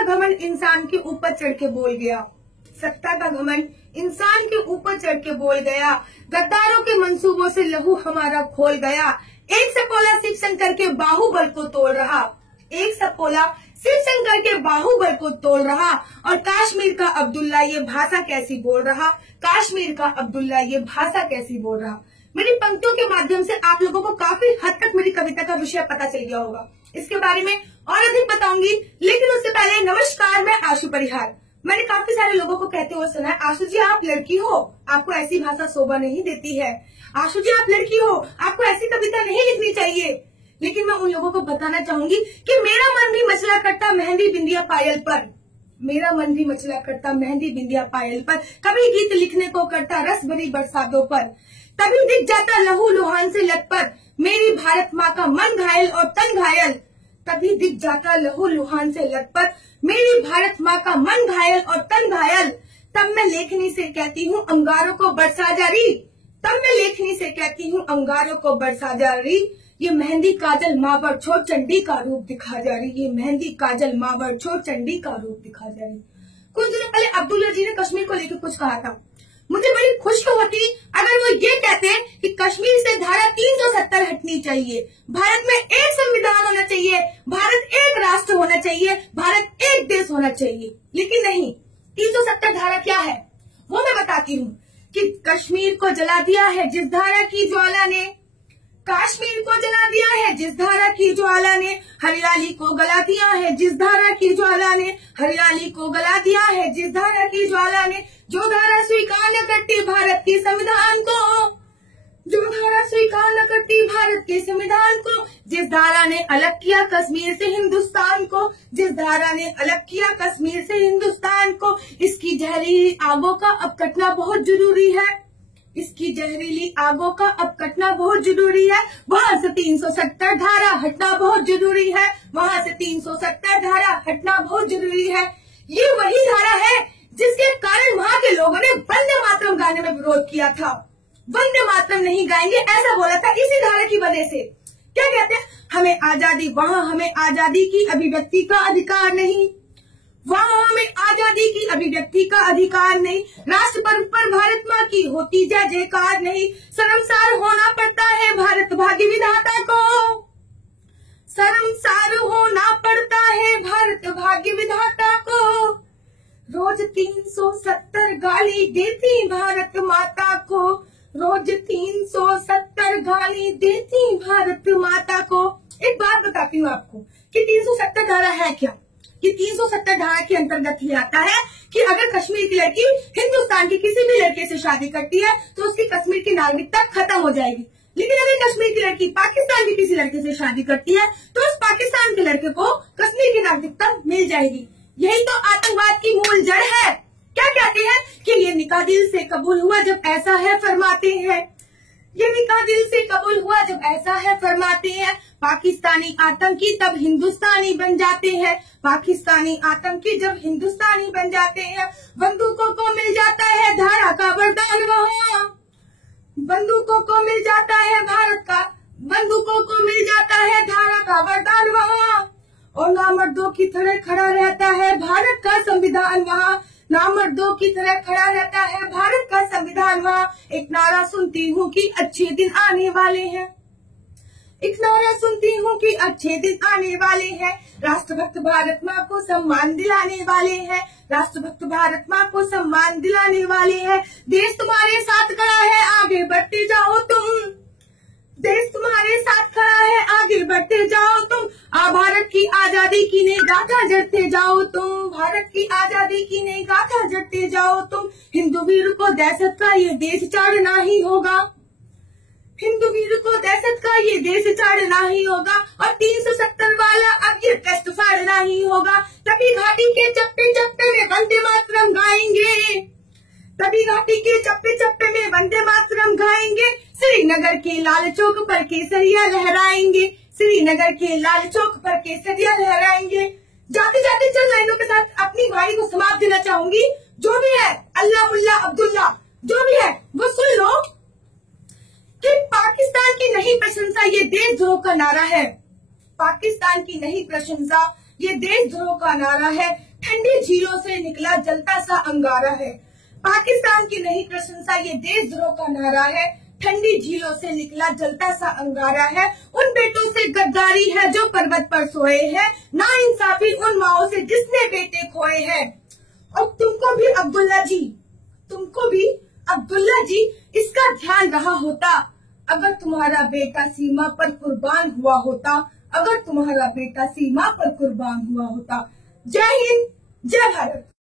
का घमंड इंसान के ऊपर चढ़ के बोल गया, सत्ता का घमंड इंसान के ऊपर चढ़ के बोल गया, गद्दारों के मंसूबों से लहू हमारा खोल गया। एक सपोला शिव शंकर के बाहुबल को तोड़ रहा, एक सपोला शिव शंकर के बाहुबल को तोड़ रहा। और कश्मीर का अब्दुल्ला ये भाषा कैसी बोल रहा, कश्मीर का अब्दुल्ला ये भाषा कैसी बोल रहा। मेरी पंक्तियों के माध्यम से आप लोगों को काफी हद तक मेरी कविता का विषय पता चल गया होगा। इसके बारे में और अधिक बताऊंगी, लेकिन उससे पहले नमस्कार, मैं आशु परिहार। मैंने काफी सारे लोगों को कहते हुए सुना है, आशु जी आप लड़की हो, आपको ऐसी भाषा शोभा नहीं देती है। आशु जी आप लड़की हो, आपको ऐसी कविता नहीं लिखनी चाहिए। लेकिन मैं उन लोगों को बताना चाहूंगी कि मेरा मन भी मचला करता मेहंदी बिंदिया पायल पर, मेरा मन भी मचला करता मेहंदी बिंदिया पायल पर। कभी गीत लिखने को करता रस भरी बरसातों पर, तभी दिख जाता लहू लुहान से लथपथ मेरी भारत माँ का मन घायल और तन घायल। तभी दिख जाता लहू लुहान से लथपथ मेरी भारत माँ का मन घायल और तन घायल। तब मैं लेखनी से कहती हूँ अंगारों को बरसा जारी, तब मैं लेखनी से कहती हूँ अंगारों को बरसा जारी। ये मेहंदी काजल मावर छोड़ चंडी का रूप दिखा जा रही, ये मेहंदी काजल मावर छोड़ चंडी का रूप दिखा जा रही। कुछ दिनों पहले अब्दुल्ला जी ने कश्मीर को लेकर कुछ कहा था। मुझे बड़ी खुशी होती अगर वो ये कहते हैं कि कश्मीर से धारा 370 हटनी चाहिए, भारत में एक संविधान होना चाहिए, भारत एक राष्ट्र होना चाहिए, भारत एक देश होना चाहिए। लेकिन नहीं, 370 धारा क्या है वो मैं बताती हूँ कि कश्मीर को जला दिया है जिस धारा की ज्वाला ने, कश्मीर को जला दिया है जिस धारा की ज्वाला ने, हरियाली को गला दिया है जिस धारा की ज्वाला ने, हरियाली को गला दिया है जिस धारा की ज्वाला ने। जो धारा स्वीकार न करती भारत के संविधान को, जो धारा स्वीकार न करती भारत के संविधान को, जिस धारा ने अलग किया कश्मीर से हिंदुस्तान को, जिस धारा ने अलग किया कश्मीर से हिंदुस्तान को, इसकी जहरीली आगों का अब कटना बहुत जरूरी है, इसकी जहरीली आगों का अब कटना बहुत जरूरी है। वहाँ से 370 धारा हटना बहुत जरूरी है, वहाँ से 370 धारा हटना बहुत जरूरी है। ये वही धारा है जिसके कारण वहाँ के लोगों ने वंदे मातरम गाने में विरोध किया था। वंदे मातरम नहीं गाएंगे ऐसा बोला था इसी धारा की वजह से। क्या कहते हैं, हमें आजादी, वहाँ हमें आजादी की अभिव्यक्ति का अधिकार नहीं, वहाँ हमें आजादी की अभिव्यक्ति का अधिकार नहीं, राष्ट्र पर्व पर भारत माँ की होती जय जयकार नहीं, शर्मसार होना पड़ता है भारत भाग्य विधाता को, शर्मसार होना पड़ता है भारत भाग्य विधाता को। रोज 370 गाली देती भारत माता को, रोज 370 गाली देती भारत माता को। एक बात बताती हूँ आपको कि 370 धारा है क्या। ये 370 धारा के अंतर्गत ही आता है कि अगर कश्मीर की लड़की हिंदुस्तान के किसी भी लड़के से शादी करती है तो उसकी कश्मीर की नागरिकता खत्म हो जाएगी। लेकिन अगर कश्मीर की लड़की पाकिस्तान के किसी लड़के से शादी करती है तो उस पाकिस्तान के लड़के को कश्मीर की नागरिकता मिल जाएगी। यही तो आतंकवाद की मूल जड़ है। क्या कहते हैं कि ये निकाह दिल से कबूल हुआ जब ऐसा है फरमाते हैं, ये निकाह दिल से कबूल हुआ जब ऐसा है फरमाते हैं, पाकिस्तानी आतंकी तब हिंदुस्तानी बन जाते हैं, पाकिस्तानी आतंकी जब हिंदुस्तानी बन जाते हैं। बंदूकों को मिल जाता है धारा का वरदान वहाँ, बंदूकों को मिल जाता है भारत का, बंदूकों को मिल जाता है धारा का वरदान वहाँ, और नामर्दों की तरह खड़ा रहता है भारत का संविधान वहाँ, नामर्दों की तरह खड़ा रहता है भारत का संविधान वहाँ। एक नारा सुनती हूँ कि अच्छे दिन आने वाले हैं, एक नारा सुनती हूँ कि अच्छे दिन आने वाले हैं, राष्ट्रभक्त भारत माँ को सम्मान दिलाने वाले हैं, राष्ट्रभक्त भारत माँ को सम्मान दिलाने वाले हैं। देश तुम्हारे साथ खड़ा है आगे बढ़ते जाओ तुम, देश तुम्हारे साथ खड़ा है आगे बढ़ते जाओ तुम, भारत की आजादी की नई गाथा जड़ते जाओ तुम, भारत की आजादी की नई गाथा जड़ते जाओ तुम। हिंदू वीर को दहशत का ये देश चाड़ना ही होगा, हिंदू वीर को दहशत का ये देश चाड़ना ही होगा, और 370 वाला अब ये टेस्ट फाड़ना ही होगा। तभी घाटी के चप्पे चप्पे में वंदे मातरम गाएंगे, तभी घाटी के चप्पे चप्पे में वंदे मातरम गाएंगे, श्रीनगर के लाल चौक पर केसरिया लहराएंगे, श्रीनगर के लाल चौक पर केसरिया लहराएंगे। जाते जाते चंद लाइनों के साथ अपनी वाणी को समाप्त देना चाहूंगी। जो भी है अल्लाह मुल्ला अब्दुल्ला, जो भी है वो सुन लो कि पाकिस्तान की नहीं प्रशंसा ये देशद्रोह का नारा है, पाकिस्तान की नहीं प्रशंसा ये देशद्रोह का नारा है। ठंडी झीलों से निकला जलता सा अंगारा है। पाकिस्तान की नहीं प्रशंसा ये देशद्रोह का नारा है। ठंडी झीलों से निकला जलता सा अंगारा है। उन बेटों से गद्दारी है जो पर्वत पर सोए हैं। नाइंसाफी उन माओं से जिसने बेटे खोए हैं। और तुमको भी अब्दुल्ला जी इसका ध्यान रहा होता अगर तुम्हारा बेटा सीमा पर कुर्बान हुआ होता। जय हिंद, जय भारत।